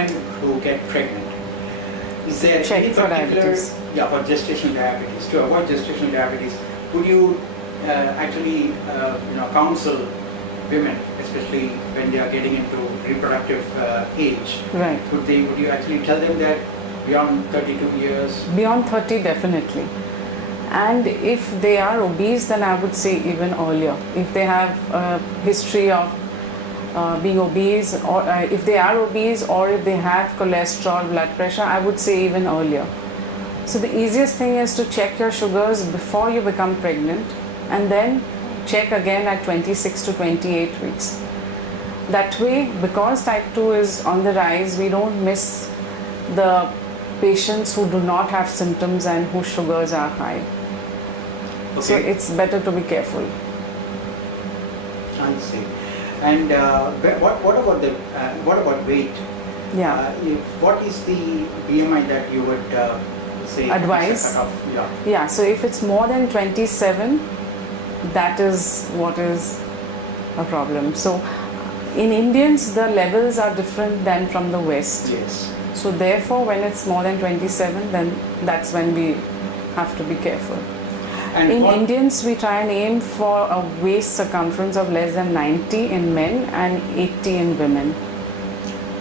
women who get pregnant, is there Check any for particular, diabetes. for gestational diabetes, to avoid gestational diabetes, would you actually counsel women, especially when they are getting into reproductive age? Right. Would you actually tell them that beyond 32 years? Beyond 30, definitely. And if they are obese, then I would say even earlier. If they have a history of being obese, or if they are obese, or if they have cholesterol, blood pressure, I would say even earlier. So the easiest thing is to check your sugars before you become pregnant, and then check again at 26 to 28 weeks. That way, because type 2 is on the rise, we don't miss the patients who do not have symptoms and whose sugars are high. Okay. So it's better to be careful. I see. And what about weight? Yeah. What is the BMI that you would say Advise? Yeah, so if it's more than 27, that is what is a problem. So in Indians, the levels are different than from the West. Yes. So therefore, when it's more than 27, then that's when we have to be careful. And in Indians, we try and aim for a waist circumference of less than 90 in men and 80 in women.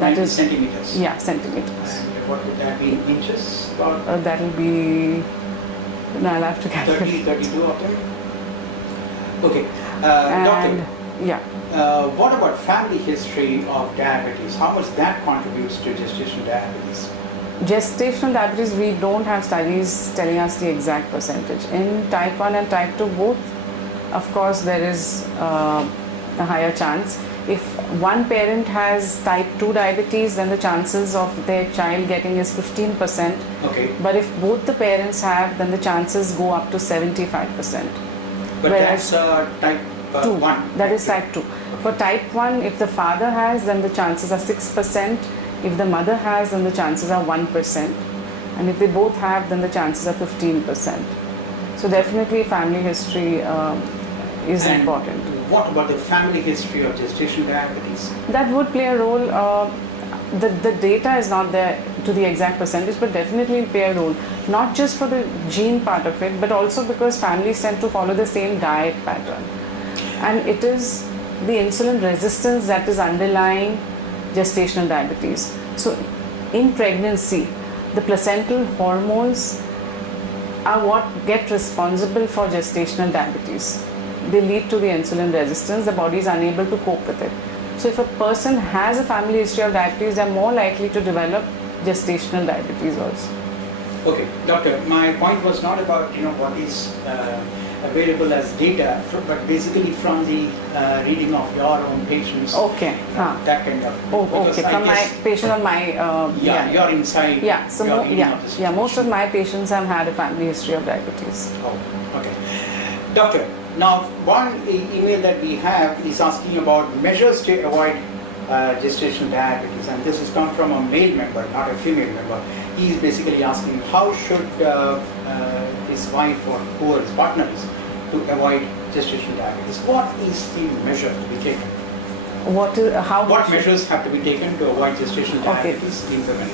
That is centimeters. Yeah, centimeters. And what would that be in inches? That will be, no, I'll have to calculate. 32 of them? Okay. And Doctor, yeah. what about family history of diabetes? How much that contributes to gestational diabetes? Gestational diabetes, we don't have studies telling us the exact percentage. In type 1 and type 2 both, of course, there is a higher chance. If one parent has type 2 diabetes, then the chances of their child getting is 15%. Okay. But if both the parents have, then the chances go up to 75%. But Whereas that's type 2. 1. That is type 2. For type 1, if the father has, then the chances are 6%. If the mother has, then the chances are 1%. And if they both have, then the chances are 15%. So definitely family history is important. What about the family history of gestational diabetes? That would play a role. The data is not there to the exact percentage, but definitely play a role. Not just for the gene part of it, but also because families tend to follow the same diet pattern. And it is the insulin resistance that is underlying gestational diabetes. So in pregnancy, the placental hormones are what get responsible for gestational diabetes. They lead to the insulin resistance. The body is unable to cope with it. So if a person has a family history of diabetes, they are more likely to develop gestational diabetes also. Okay, doctor, my point was not about what is available as data, but basically from the reading of your own patients. Okay. That kind of. Okay. From my patient of my. Your inside. Yeah. So most of my patients have had a family history of diabetes. Oh, okay. Doctor, now one email that we have is asking about measures to avoid gestational diabetes, and this has come from a male member, not a female member. He is basically asking how should his wife or whoever his partner is to avoid gestational diabetes. What is the measure to be taken? What measures have to be taken to avoid gestational diabetes in women?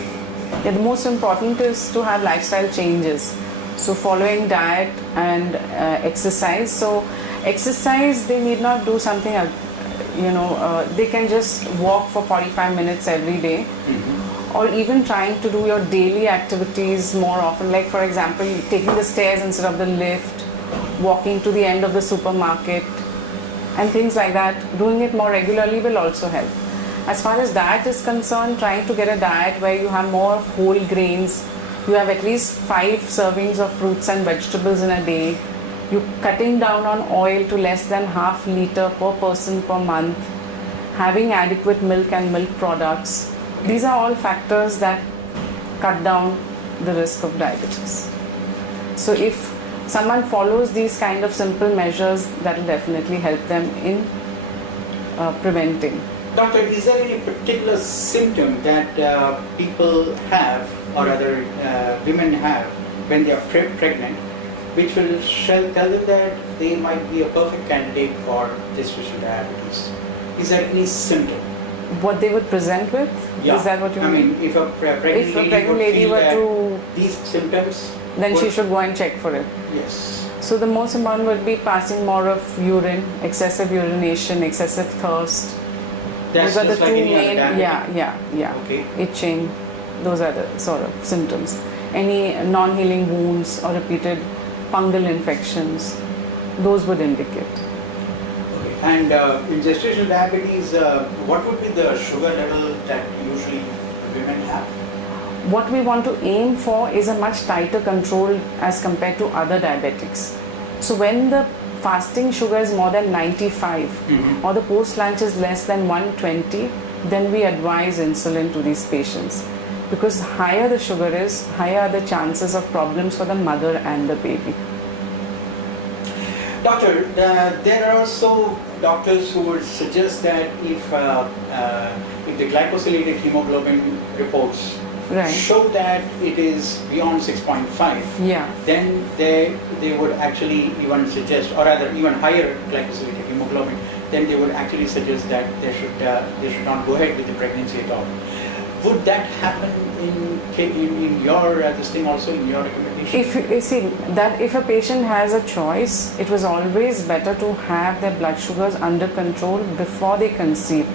Yeah, the most important is to have lifestyle changes. So following diet and exercise. So exercise, they need not do something, they can just walk for 45 minutes every day. Mm-hmm. Or even trying to do your daily activities more often, like for example, taking the stairs instead of the lift, walking to the end of the supermarket, and things like that. Doing it more regularly will also help. As far as diet is concerned, trying to get a diet where you have more of whole grains, you have at least 5 servings of fruits and vegetables in a day, you're cutting down on oil to less than half liter per person per month, having adequate milk and milk products. These are all factors that cut down the risk of diabetes. So if someone follows these kind of simple measures, that will definitely help them in preventing. Doctor, is there any particular symptom that people have, or other women have, when they are pregnant, which will tell them that they might be a perfect candidate for gestational diabetes? Is there any symptom? what they would present with? Yeah. Is that what you I mean? mean, if a pregnant If a lady, pregnant would lady feel were that to, these symptoms, then she would- should go and check for it. Yes. So the most important would be passing more of urine, excessive urination, excessive thirst. That's Those are the just like two any other main, diabetic. yeah. Okay. Itching, those are the sort of symptoms. Any non-healing wounds or repeated fungal infections, those would indicate. Okay. And in gestational diabetes, what would be the sugar level that usually women have? What we want to aim for is a much tighter control as compared to other diabetics. So when the fasting sugar is more than 95 or the post lunch is less than 120, then we advise insulin to these patients, because higher the sugar is, higher are the chances of problems for the mother and the baby. Doctor, there are also doctors who would suggest that if the glycosylated hemoglobin reports Right. show that it is beyond 6.5, Yeah. then they would actually even suggest, or rather even higher glycosylated hemoglobin, then they would actually suggest that they should not go ahead with the pregnancy at all. Would that happen in your this thing also, in your recommendation? If you see that if a patient has a choice, it was always better to have their blood sugars under control before they conceive,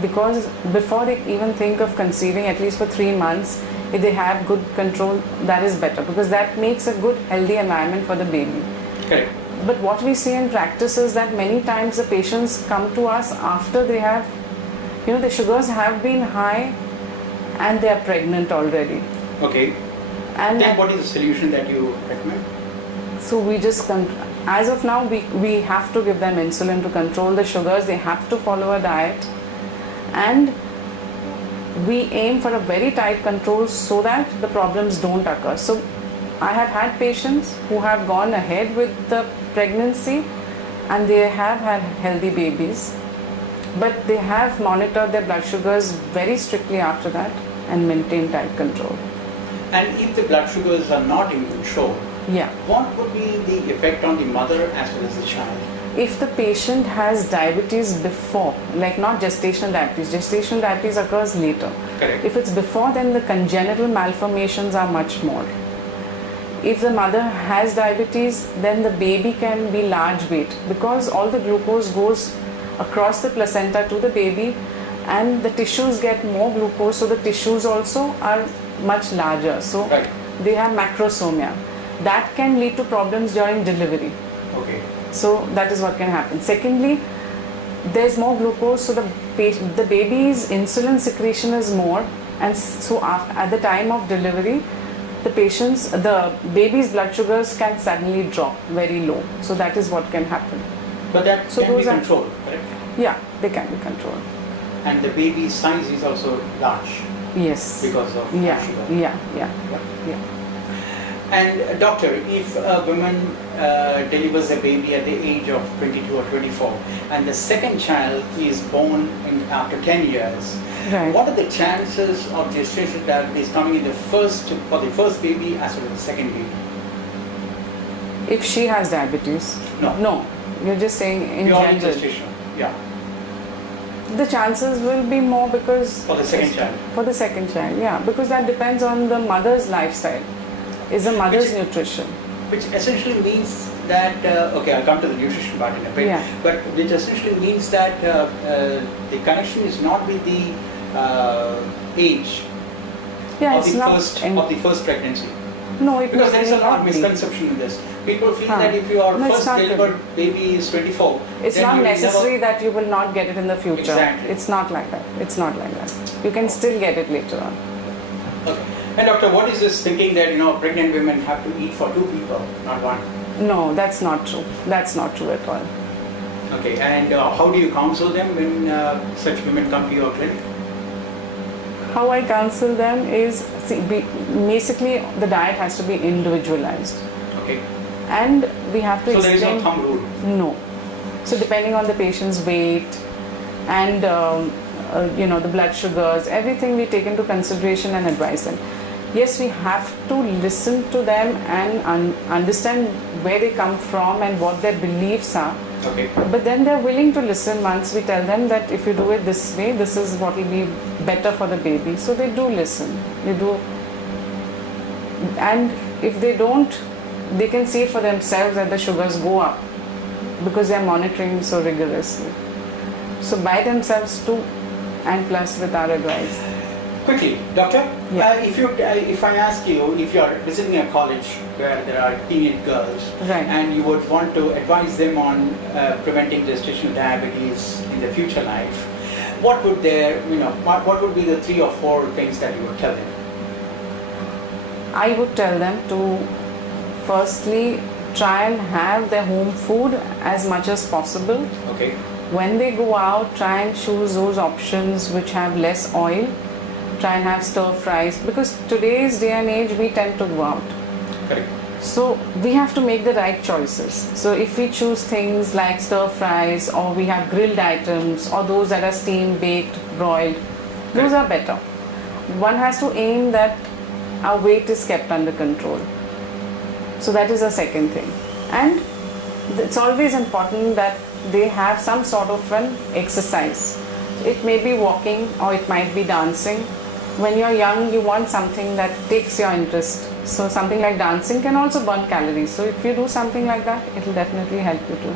because before they even think of conceiving, at least for 3 months, if they have good control, that is better, because that makes a good healthy environment for the baby. Correct. But what we see in practice is that many times the patients come to us after they have, the sugars have been high and they are pregnant already. Okay. And Then what is the solution that you recommend? so we just, as of now, we have to give them insulin to control the sugars. They have to follow a diet, and we aim for a very tight control so that the problems don't occur. So I have had patients who have gone ahead with the pregnancy and they have had healthy babies, but they have monitored their blood sugars very strictly after that and maintained tight control. And if the blood sugars are not in control, Yeah. what would be the effect on the mother as well as the child? If the patient has diabetes before, like not gestational diabetes occurs later. Correct. If it's before, then the congenital malformations are much more. If the mother has diabetes, then the baby can be large weight, because all the glucose goes across the placenta to the baby and the tissues get more glucose, so the tissues also are much larger. So Right. they have macrosomia. That can lead to problems during delivery. Okay. So that is what can happen. Secondly, there's more glucose, so the baby's insulin secretion is more, and so at the time of delivery, the baby's blood sugars can suddenly drop very low. So that is what can happen. But that So can be those are- controlled, correct? Yeah, they can be controlled. And the baby's size is also large Yes. because of Yeah. sugar. Yeah. And doctor, if a woman delivers a baby at the age of 22 or 24, and the second child is born after 10 years, Right. what are the chances of gestational diabetes coming in for the first baby as well as the second baby? If she has diabetes. No. No. You're just saying in Purely general. gestational, yeah, The chances will be more because for the second child. For the second child, yeah, because that depends on the mother's lifestyle. Is the mother's Which- nutrition? Which essentially means that, okay, I'll come to the nutrition part in a bit, Yeah. but which essentially means that the connection is not with the age Yeah, of it's the not. of the first pregnancy. No, it Because there is a may lot not of be. misconception in this. People feel Huh. that if your No, it's first not delivered baby is 24, It's then not you will necessary never, that you will not get it in the future. Exactly. It's not like that. It's not like that. You can still get it later on. Okay. And doctor, what is this thinking that pregnant women have to eat for 2 people, not one? No, that's not true. That's not true at all. Okay. And how do you counsel them when such women come to your clinic? How I counsel them is, basically the diet has to be individualized, Okay. and we have to So there is no explain. thumb rule. No. So depending on the patient's weight and the blood sugars, everything we take into consideration and advise them. Yes, we have to listen to them and understand where they come from and what their beliefs are. Okay. But then they're willing to listen once we tell them that if you do it this way, this is what will be better for the baby. So they do listen. They do. And if they don't, they can see for themselves that the sugars go up because they're monitoring so rigorously. So by themselves too, and plus with our advice. Quickly, doctor, Yeah. if I ask you, if you are visiting a college where there are teenage girls, Right. and you would want to advise them on preventing gestational diabetes in the future life, what would what would be the 3 or 4 things that you would tell them? I would tell them to firstly try and have their home food as much as possible. Okay. When they go out, try and choose those options which have less oil. Try and have stir fries, because today's day and age we tend to go out. Correct. So we have to make the right choices. So if we choose things like stir fries, or we have grilled items, or those that are steamed, baked, broiled, those are better. One has to aim that our weight is kept under control. So that is the second thing. And it's always important that they have some sort of an exercise. It may be walking or it might be dancing. When you're young, you want something that takes your interest. So something like dancing can also burn calories. So if you do something like that, it will definitely help you too.